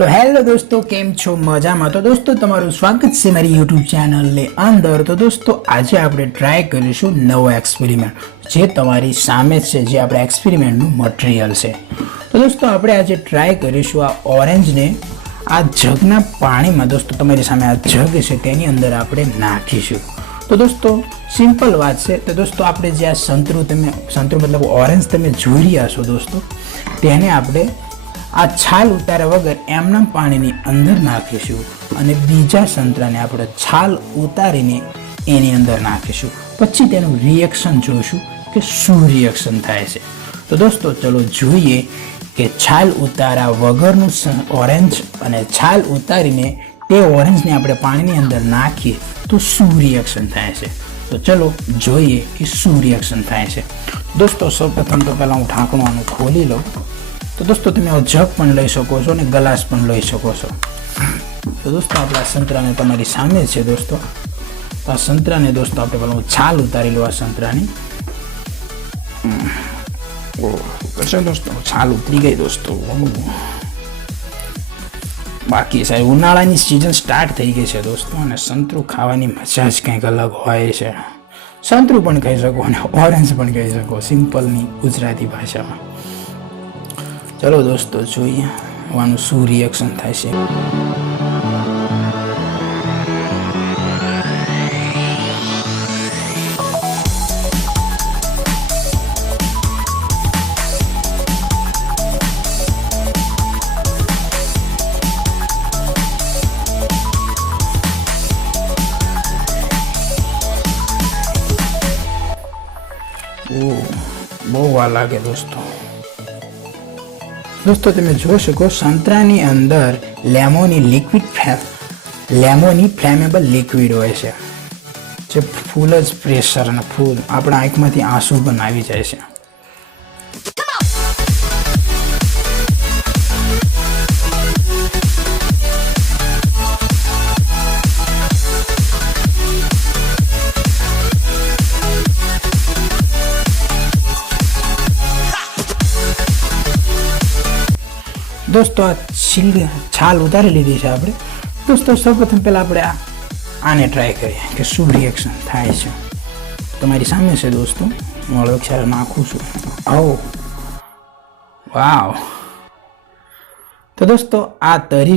तो हेलो दोस्तों केम छो मजा में। तो दोस्तों तमाરું स्वागत છે મારી YouTube ચેનલ ની અંદર। તો દોસ્તો આજે આપણે ટ્રાય કરીશું નવો એક્સપેરિમેન્ટ જે તમારી સામે છે, જે આપણા એક્સપેરિમેન્ટ નું મટીરીયલ છે। તો દોસ્તો આપણે આજે ટ્રાય કરીશું આ ઓરેન્જ ને આ જગના પાણીમાં। દોસ્તો તમારી સામે આ જગ છે તેની અંદર આપણે નાખીશું। तो दोस्तों सिंपल बात है। तो दोस्तों आपणे जे आ संतरू मतलब ऑरेंज तमे जोई रह्या छो दोस्तों, तेने आपणे आ छाल उतार्या वगर एमनाम पाणीनी अंदर नाखीशुं अने बीजा संतराने आपणे छाल उतारीने एनी अंदर नाखीशुं। पछी तेनुं रिएक्शन जोईशुं के शुं रिएक्शन थाय छे। तो दोस्तों चलो जोईए के छाल उतार्या वगरनुं ऑरेंज अने छाल उतारीने ते ऑरेंज ने आपणे पाणीनी अंदर नाखीए तो शू रिएक्शन थाय छे। तो चलो जोईए कि शू रिएक्शन थाय छे। दोस्तों सर्वप्रथम तो पहला हूँ ढांकणुं आनुं खोली लऊं। तो दोस्तों तमे जग पण लई शको छो ने ग्लास पण लई शको छो। तो दोस्तों आपणा संतराने तमारी सामे छे दोस्तों। तो आ संतराने दोस्तों आपणे पहेला छाल उतारी लो। आ संतरानी दोस्तों छाल उतरी गई दोस्तों। बाकी साहेब उनाळानी सीजन स्टार्ट थई गई है दोस्तों, अने संतरू खावानी मजा ज कंईक अलग होय छे। संतरू पण कही शको अने ऑरेंज पण कही शको, सिंपलनी गुजराती भाषामां। चलो दोस्तों जोईए आनुं शुं रिएक्शन थाय छे। बहुत वा लगे दोस्तों। दोस्तों तमे जोई शको संतरानी अंदर लेमोनी फ्लेमेबल लिक्विड होय छे, जे फूल ज प्रेशर अने फूल आपणा आंखमांथी आंसू पण आवी जाय छे। दोस्तों आ छाल उतारी लीधी है आपणे। दोस्तों सर्वप्रथम पहला आपणे आने ट्राय करिए कि शुं रिएक्शन थाय छे। तमारी सामे छे दोस्तों, हूँ अक्षर नाखुं छुं। ओ वाव। तो दोस्तों आ तरी